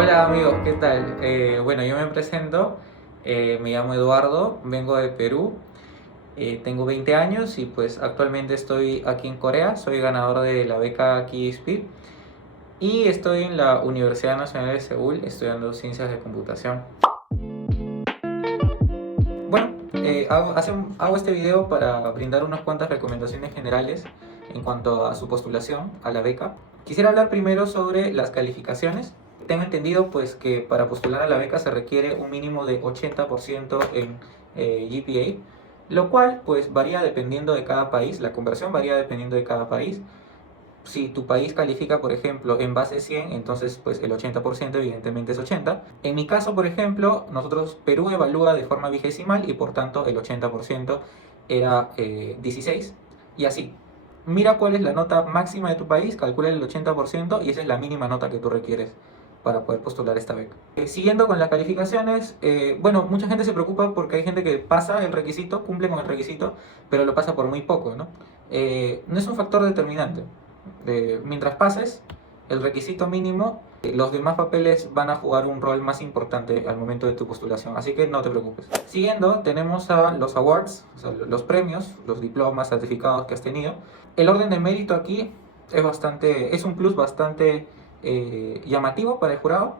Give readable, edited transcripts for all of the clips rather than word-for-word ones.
Hola amigos, ¿qué tal? Bueno, yo me presento, me llamo Eduardo, vengo de Perú, tengo 20 años y pues actualmente estoy aquí en Corea, soy ganador de la beca KSP y estoy en la Universidad Nacional de Seúl estudiando Ciencias de Computación. Bueno, hago este video para brindar unas cuantas recomendaciones generales en cuanto a su postulación a la beca. Quisiera hablar primero sobre las calificaciones. Tengo entendido pues que para postular a la beca se requiere un mínimo de 80% en GPA, lo cual pues varía dependiendo de cada país, la conversión varía dependiendo de cada país. Si tu país califica, por ejemplo, en base 100, entonces pues el 80% evidentemente es 80. En mi caso, por ejemplo, Perú evalúa de forma vigesimal y por tanto el 80% era 16. Y así, mira cuál es la nota máxima de tu país, calcula el 80% y esa es la mínima nota que tú requieres para poder postular esta beca. Siguiendo con las calificaciones, bueno, mucha gente se preocupa porque hay gente que pasa el requisito, cumple con el requisito, pero lo pasa por muy poco, ¿no? No es un factor determinante. Mientras pases el requisito mínimo, los demás papeles van a jugar un rol más importante al momento de tu postulación, así que no te preocupes. Siguiendo, tenemos a los awards, o sea, los premios, los diplomas, certificados que has tenido. El orden de mérito aquí es un plus bastante llamativo para el jurado.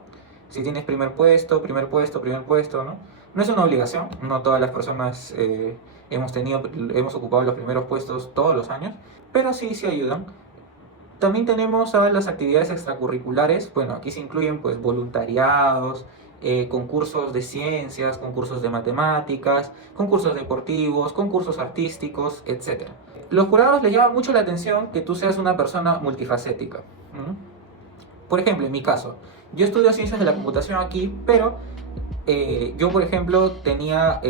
Si tienes primer puesto, primer puesto, primer puesto, ¿no? No es una obligación, no todas las personas hemos ocupado los primeros puestos todos los años, pero sí ayudan. También tenemos a las actividades extracurriculares. Bueno, aquí se incluyen pues voluntariados, concursos de ciencias, concursos de matemáticas, concursos deportivos, concursos artísticos, etc. Los jurados les llama mucho la atención que tú seas una persona multifacética. Por ejemplo, en mi caso, yo estudio ciencias de la computación aquí, pero yo, por ejemplo, tenía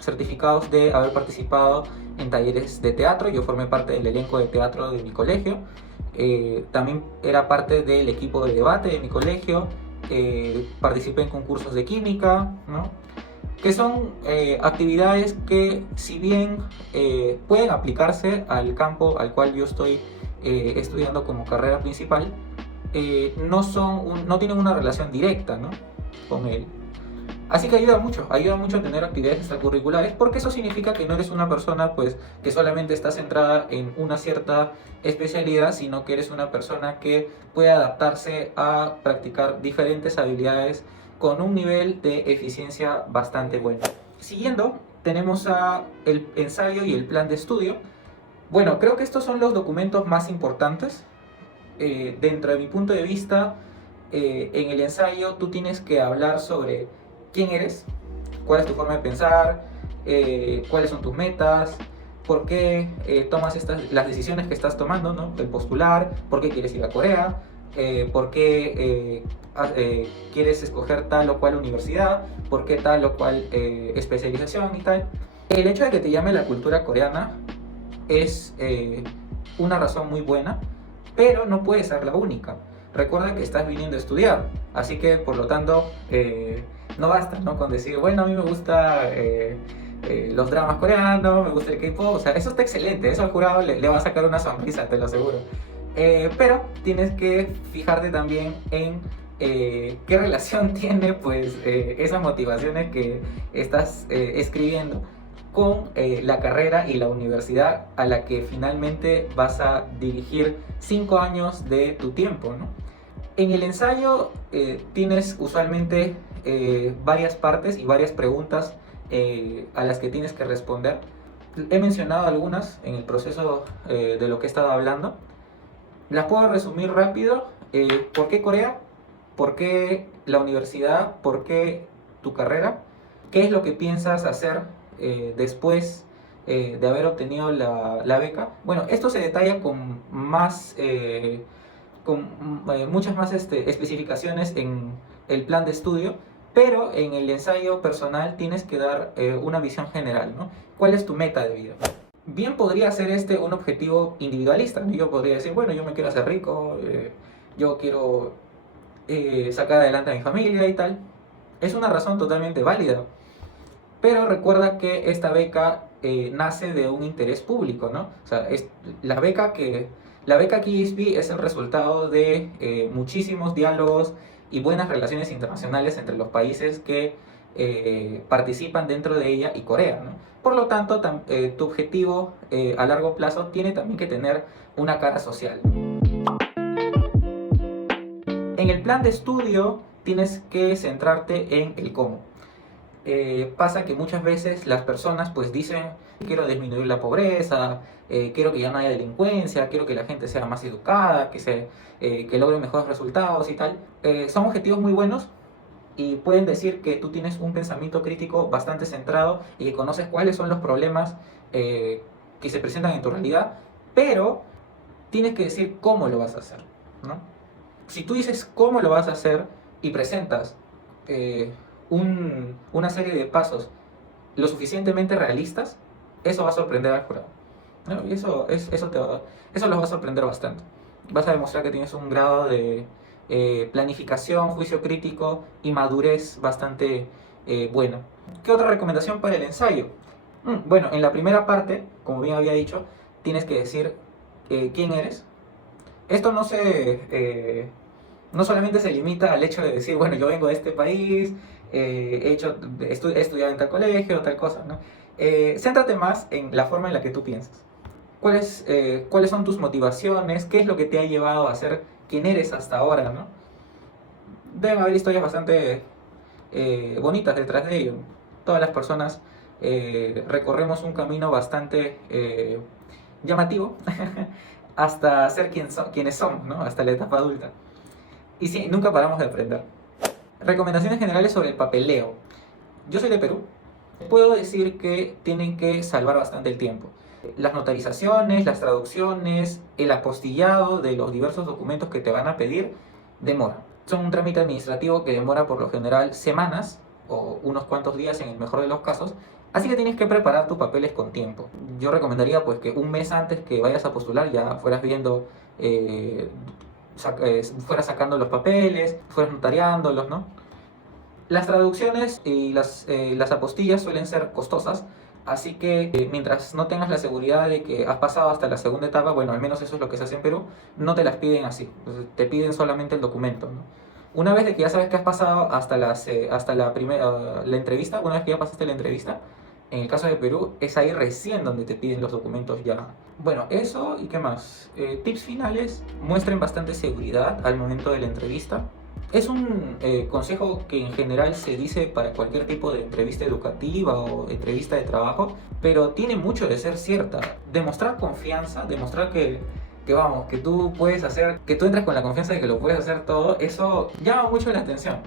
certificados de haber participado en talleres de teatro. Yo formé parte del elenco de teatro de mi colegio. También era parte del equipo de debate de mi colegio. Participé en concursos de química, ¿no? Que son actividades que, si bien pueden aplicarse al campo al cual yo estoy estudiando como carrera principal, no tienen una relación directa, ¿no?, con él. Así que ayuda mucho tener actividades extracurriculares, porque eso significa que no eres una persona pues que solamente está centrada en una cierta especialidad, sino que eres una persona que puede adaptarse a practicar diferentes habilidades con un nivel de eficiencia bastante bueno. Siguiendo, tenemos el ensayo y el plan de estudio. Bueno, creo que estos son los documentos más importantes. Dentro de mi punto de vista, en el ensayo tú tienes que hablar sobre quién eres, cuál es tu forma de pensar, cuáles son tus metas, por qué tomas las decisiones que estás tomando, ¿no?, el postular, por qué quieres ir a Corea, por qué quieres escoger tal o cual universidad, por qué tal o cual especialización y tal. El hecho de que te llame la cultura coreana es una razón muy buena, pero no puede ser la única. Recuerda que estás viniendo a estudiar, así que por lo tanto no basta, ¿no?, con decir, bueno, a mí me gusta los dramas coreanos, me gusta el K-pop. O sea, eso está excelente, eso al jurado le va a sacar una sonrisa, te lo aseguro. Pero tienes que fijarte también en qué relación tiene pues esas motivaciones que estás escribiendo con la carrera y la universidad a la que finalmente vas a dirigir 5 años de tu tiempo, ¿no? En el ensayo tienes usualmente varias partes y varias preguntas a las que tienes que responder. He mencionado algunas en el proceso de lo que he estado hablando. Las puedo resumir rápido. ¿Por qué Corea? ¿Por qué la universidad? ¿Por qué tu carrera? ¿Qué es lo que piensas hacer después de haber obtenido la beca? Bueno, esto se detalla con muchas más especificaciones en el plan de estudio, pero en el ensayo personal tienes que dar una visión general, ¿no? ¿Cuál es tu meta de vida? Bien podría ser un objetivo individualista, ¿no? Yo podría decir, bueno, yo me quiero hacer rico, yo quiero sacar adelante a mi familia y tal. Es una razón totalmente válida, pero recuerda que esta beca nace de un interés público, ¿no? O sea, la beca KSP es el resultado de muchísimos diálogos y buenas relaciones internacionales entre los países que participan dentro de ella y Corea, ¿no? Por lo tanto, tu objetivo a largo plazo tiene también que tener una cara social. En el plan de estudio tienes que centrarte en el cómo. Pasa que muchas veces las personas pues dicen: quiero disminuir la pobreza, quiero que ya no haya delincuencia, quiero que la gente sea más educada, que logre mejores resultados y tal. Son objetivos muy buenos y pueden decir que tú tienes un pensamiento crítico bastante centrado y que conoces cuáles son los problemas que se presentan en tu realidad, pero tienes que decir cómo lo vas a hacer, ¿no? Si tú dices cómo lo vas a hacer y presentas una serie de pasos lo suficientemente realistas, eso va a sorprender al jurado, ¿no? Y eso los va a sorprender bastante. Vas a demostrar que tienes un grado de planificación, juicio crítico y madurez bastante buena. ¿Qué otra recomendación para el ensayo? Bueno, en la primera parte, como bien había dicho, tienes que decir quién eres. Esto no solamente se limita al hecho de decir: bueno, yo vengo de este país, he estudiado en tal colegio, tal cosa, ¿no? Céntrate más en la forma en la que tú piensas. ¿Cuáles son tus motivaciones? ¿Qué es lo que te ha llevado a ser quien eres hasta ahora, ¿no? Deben haber historias bastante bonitas detrás de ello. Todas las personas recorremos un camino bastante llamativo hasta ser quienes somos, ¿no? Hasta la etapa adulta. Y sí, nunca paramos de aprender. Recomendaciones generales sobre el papeleo. Yo soy de Perú. Puedo decir que tienen que salvar bastante el tiempo. Las notarizaciones, las traducciones, el apostillado de los diversos documentos que te van a pedir demora. Son un trámite administrativo que demora por lo general semanas o unos cuantos días en el mejor de los casos. Así que tienes que preparar tus papeles con tiempo. Yo recomendaría pues que un mes antes que vayas a postular ya fueras viendo, fueras sacando los papeles, fueras notariándolos, ¿no? Las traducciones y las apostillas suelen ser costosas, así que mientras no tengas la seguridad de que has pasado hasta la segunda etapa, bueno, al menos eso es lo que se hace en Perú, no te las piden así, te piden solamente el documento, ¿no? Una vez de que ya sabes que has pasado hasta la entrevista, una vez que ya pasaste la entrevista, en el caso de Perú, es ahí recién donde te piden los documentos ya. Bueno, eso y qué más. Tips finales: muestren bastante seguridad al momento de la entrevista. Es un consejo que en general se dice para cualquier tipo de entrevista educativa o entrevista de trabajo, pero tiene mucho de ser cierta. Demostrar confianza, demostrar que tú puedes hacer, que tú entras con la confianza de que lo puedes hacer todo, eso llama mucho la atención,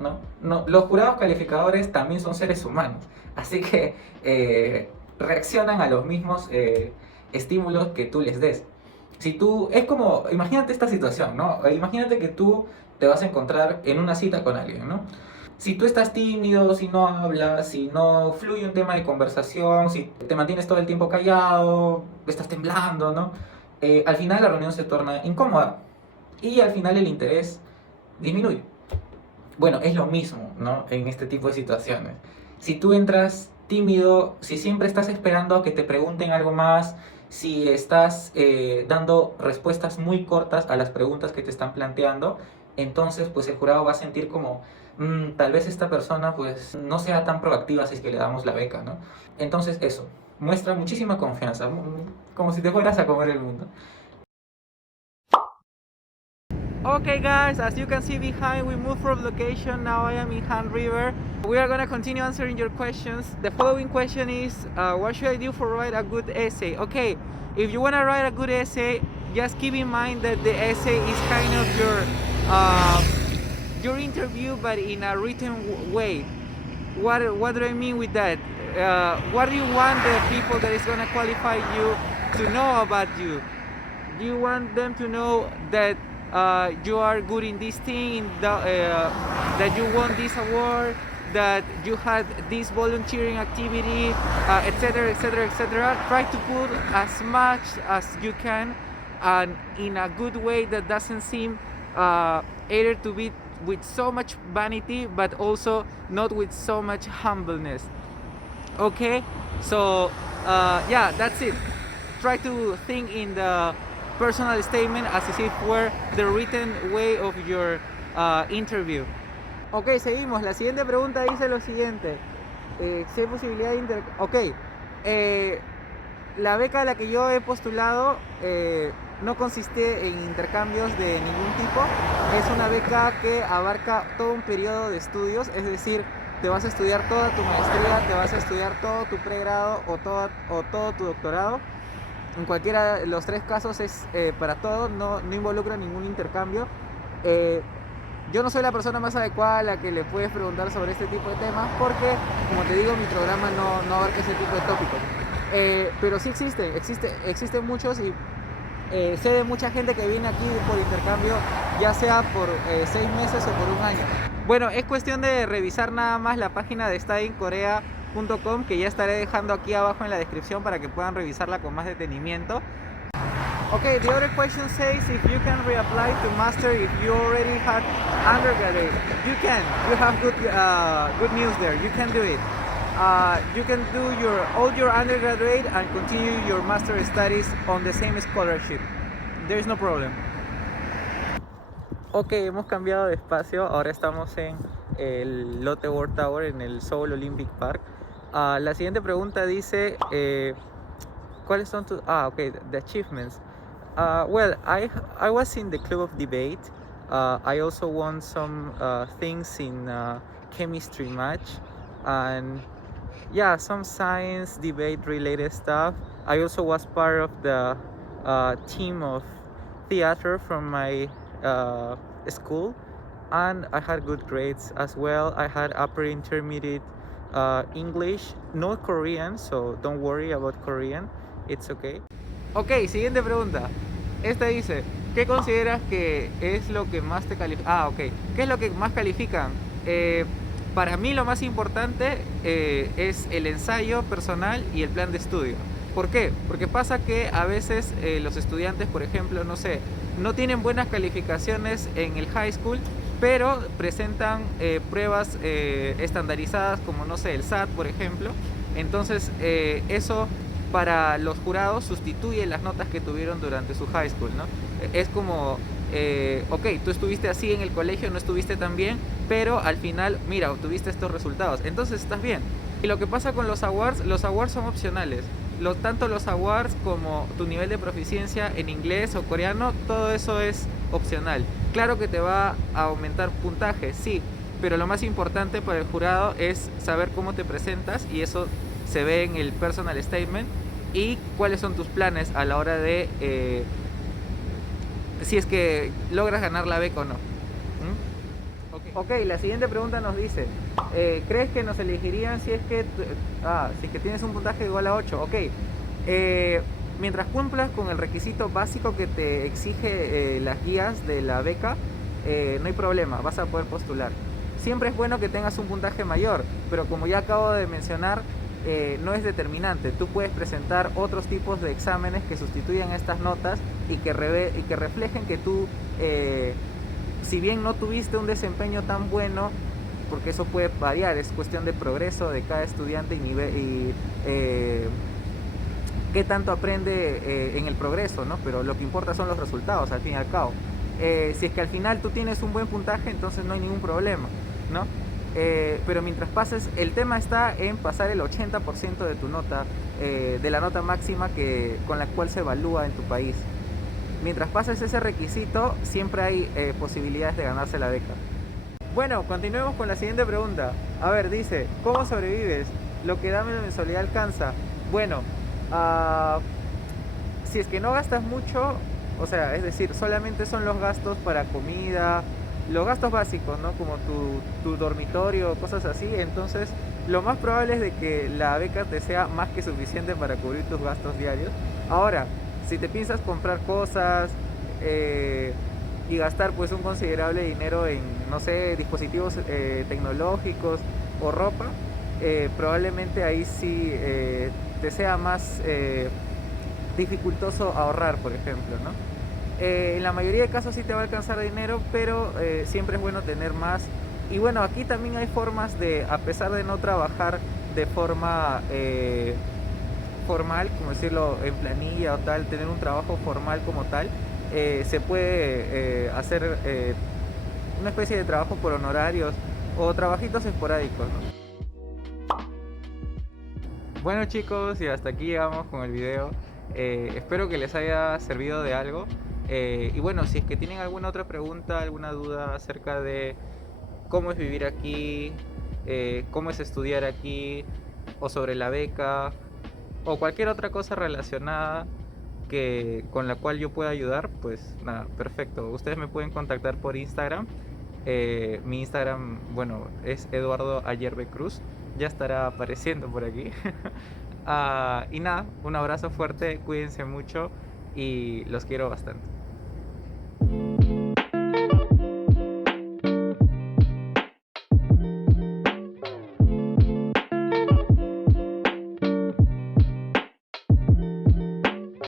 ¿no? Los jurados calificadores también son seres humanos, así que reaccionan a los mismos estímulos que tú les des. Es como, imagínate esta situación, ¿no? Imagínate que tú te vas a encontrar en una cita con alguien, ¿no? Si tú estás tímido, si no hablas, si no fluye un tema de conversación, si te mantienes todo el tiempo callado, estás temblando, ¿no? Al final la reunión se torna incómoda y al final el interés disminuye. Bueno, es lo mismo, ¿no? En este tipo de situaciones. Si tú entras tímido, si siempre estás esperando a que te pregunten algo más, si estás dando respuestas muy cortas a las preguntas que te están planteando, entonces pues el jurado va a sentir como tal vez esta persona pues no sea tan proactiva si es que le damos la beca, ¿no? Entonces eso, muestra muchísima confianza, como si te fueras a comer el mundo. Okay guys, as you can see behind, we moved from location. Now I am in Han River. We are gonna continue answering your questions. The following question is, what should I do for write a good essay? Okay, if you wanna write a good essay, just keep in mind that the essay is kind of your interview, but in a written way. What do I mean with that? What do you want the people that is gonna qualify you to know about you? Do you want them to know that you are good in this thing, that you won this award, that you had this volunteering activity, etc., etc., etc. Try to put as much as you can, and in a good way that doesn't seem either to be with so much vanity, but also not with so much humbleness. Okay, so yeah, that's it. Try to think in the personal statement as if it were the written way of your interview. Ok, seguimos. La siguiente pregunta dice lo siguiente. Si hay posibilidad de Ok. La beca a la que yo he postulado no consiste en intercambios de ningún tipo. Es una beca que abarca todo un periodo de estudios, es decir, te vas a estudiar toda tu maestría, te vas a estudiar todo tu pregrado o todo tu doctorado. En cualquiera de los tres casos es para todo, no involucra ningún intercambio. Eh, yo no soy la persona más adecuada a la que le puedes preguntar sobre este tipo de temas porque, como te digo, mi programa no abarca ese tipo de tópicos. Pero sí existen muchos y sé de mucha gente que viene aquí por intercambio, ya sea por 6 meses o por un año. Bueno, es cuestión de revisar nada más la página de studyinkorea.com, que ya estaré dejando aquí abajo en la descripción para que puedan revisarla con más detenimiento. Okay, the other question says if you can reapply to master if you already had undergraduate. You can. You have good news there. You can do it. You can do all your undergraduate and continue your master studies on the same scholarship. There is no problem. Ok, hemos cambiado de espacio. Ahora estamos en el Lotte World Tower en el Seoul Olympic Park. La siguiente pregunta dice ¿cuáles son tus the achievements? Well, I was in the club of debate. I also won some things in chemistry match and yeah, some science debate related stuff. I also was part of the team of theater from my school, and I had good grades as well. I had upper intermediate English, no Korean, so don't worry about Korean. It's okay. Ok, siguiente pregunta. Esta dice, ¿qué consideras que es lo que más te califica? Ok. ¿Qué es lo que más califican? Para mí lo más importante es el ensayo personal y el plan de estudio. ¿Por qué? Porque pasa que a veces los estudiantes, por ejemplo, no sé, no tienen buenas calificaciones en el high school, pero presentan pruebas estandarizadas como, no sé, el SAT, por ejemplo. Entonces, eso para los jurados sustituye las notas que tuvieron durante su high school, ¿no? Es como, ok, tú estuviste así en el colegio, no estuviste tan bien, pero al final, mira, obtuviste estos resultados, entonces estás bien. Y lo que pasa con los awards son opcionales. Tanto los awards como tu nivel de proficiencia en inglés o coreano, todo eso es opcional. Claro que te va a aumentar puntaje, sí, pero lo más importante para el jurado es saber cómo te presentas, y eso se ve en el personal statement, y cuáles son tus planes a la hora de si es que logras ganar la beca o no. Ok, la siguiente pregunta nos dice, ¿crees que nos elegirían si es que tienes un puntaje igual a 8? Ok, mientras cumplas con el requisito básico que te exige las guías de la beca, no hay problema, vas a poder postular. Siempre es bueno que tengas un puntaje mayor, pero como ya acabo de mencionar, no es determinante. Tú puedes presentar otros tipos de exámenes que sustituyan estas notas y que reflejen que tú, si bien no tuviste un desempeño tan bueno, porque eso puede variar, es cuestión de progreso de cada estudiante y qué tanto aprende en el progreso, ¿no? Pero lo que importa son los resultados, al fin y al cabo. Si es que al final tú tienes un buen puntaje, entonces no hay ningún problema, ¿no? Pero mientras pases, el tema está en pasar el 80% de tu nota, de la nota máxima con la cual se evalúa en tu país. Mientras pases ese requisito, siempre hay posibilidades de ganarse la beca. Bueno, continuemos con la siguiente pregunta. A ver, dice, ¿cómo sobrevives? ¿Lo que da la mensualidad alcanza? Bueno, si es que no gastas mucho, o sea, es decir, solamente son los gastos para comida, los gastos básicos, ¿no? Como tu dormitorio, cosas así, entonces lo más probable es de que la beca te sea más que suficiente para cubrir tus gastos diarios. Ahora, si te piensas comprar cosas y gastar pues un considerable dinero en, no sé, dispositivos tecnológicos o ropa, probablemente ahí sí te sea más dificultoso ahorrar, por ejemplo, ¿no? En la mayoría de casos sí te va a alcanzar dinero, pero siempre es bueno tener más. Y bueno, aquí también hay formas de, a pesar de no trabajar de forma formal, como decirlo, en planilla o tal, tener un trabajo formal como tal, se puede hacer una especie de trabajo por honorarios o trabajitos esporádicos, ¿no? Bueno chicos, y hasta aquí llegamos con el video. Espero que les haya servido de algo. Y bueno, si es que tienen alguna otra pregunta, alguna duda acerca de cómo es vivir aquí, cómo es estudiar aquí, o sobre la beca, o cualquier otra cosa relacionada con la cual yo pueda ayudar, pues nada, perfecto. Ustedes me pueden contactar por Instagram. Mi Instagram, bueno, es Eduardo Ayerbe Cruz. Ya estará apareciendo por aquí. Y nada, un abrazo fuerte, cuídense mucho y los quiero bastante.